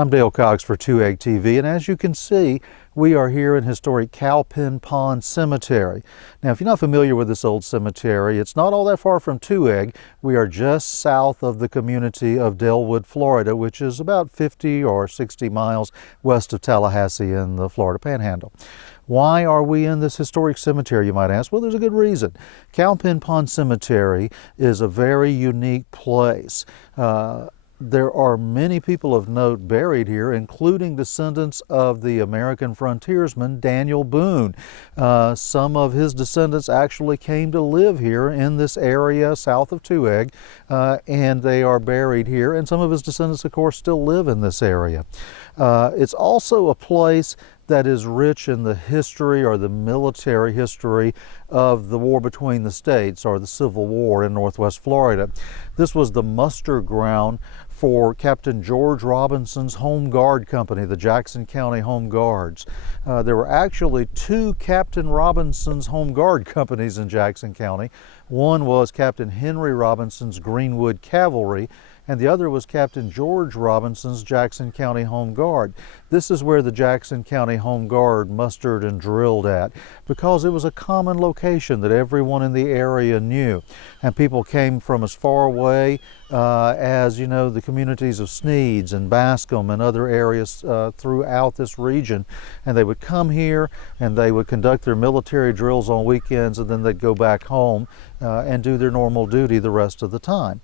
I'm Dale Cox for Egg TV, and as you can see, we are here in historic Cowpen Pond Cemetery. Now, if you're not familiar with this old cemetery, it's not all that far from Egg. We are just south of the community of Dellwood, Florida, which is about 50 or 60 miles west of Tallahassee in the Florida Panhandle. Why are we in this historic cemetery, you might ask? Well, there's a good reason. Cowpen Pond Cemetery is a very unique place. There are many people of note buried here, including descendants of the American frontiersman Daniel Boone. Some of his descendants actually came to live here in this area south of Egg, and they are buried here. And some of his descendants, of course, still live in this area. It's also a place that is rich in the history or the military history of the war between the states, or the Civil War in Northwest Florida. This was the muster ground for Captain George Robinson's Home Guard Company, the Jackson County Home Guards. There were actually two Captain Robinson's Home Guard companies in Jackson County. One was Captain Henry Robinson's Greenwood Cavalry, and the other was Captain George Robinson's Jackson County Home Guard. This is where the Jackson County Home Guard mustered and drilled at, because it was a common location that everyone in the area knew. And people came from as far away as, you know, the communities of Sneads and Bascom and other areas throughout this region. And they would come here and they would conduct their military drills on weekends, and then they'd go back home and do their normal duty the rest of the time.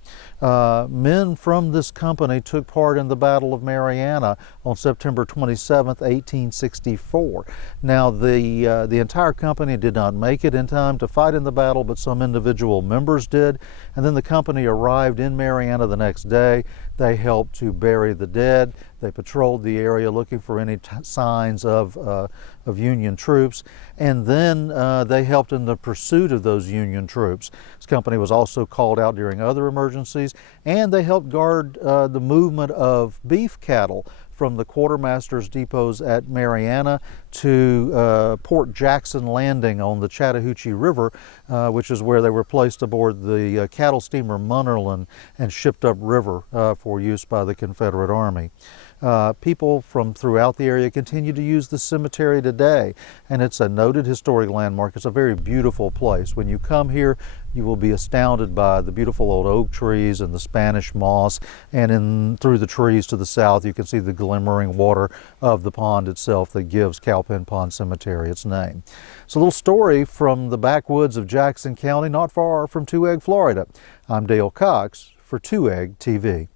Men from this company took part in the Battle of Mariana on September 27th, 1864. Now, the entire company did not make it in time to fight in the battle, but some individual members did. And then the company arrived in Mariana the next day. They helped to bury the dead. They patrolled the area looking for any signs of Union troops, and then they helped in the pursuit of those Union troops. This company was also called out during other emergencies, and they helped guard the movement of beef cattle from the quartermaster's depots at Mariana to Port Jackson Landing on the Chattahoochee River, which is where they were placed aboard the cattle steamer Munnerlyn and shipped upriver for use by the Confederate Army. People from throughout the area continue to use the cemetery today, and it's a noted historic landmark. It's a very beautiful place. When you come here, you will be astounded by the beautiful old oak trees and the Spanish moss, and through the trees to the south you can see the glimmering water of the pond itself that gives Cowpen Pond Cemetery its name. It's a little story from the backwoods of Jackson County, not far from Egg, Florida. I'm Dale Cox for Egg TV.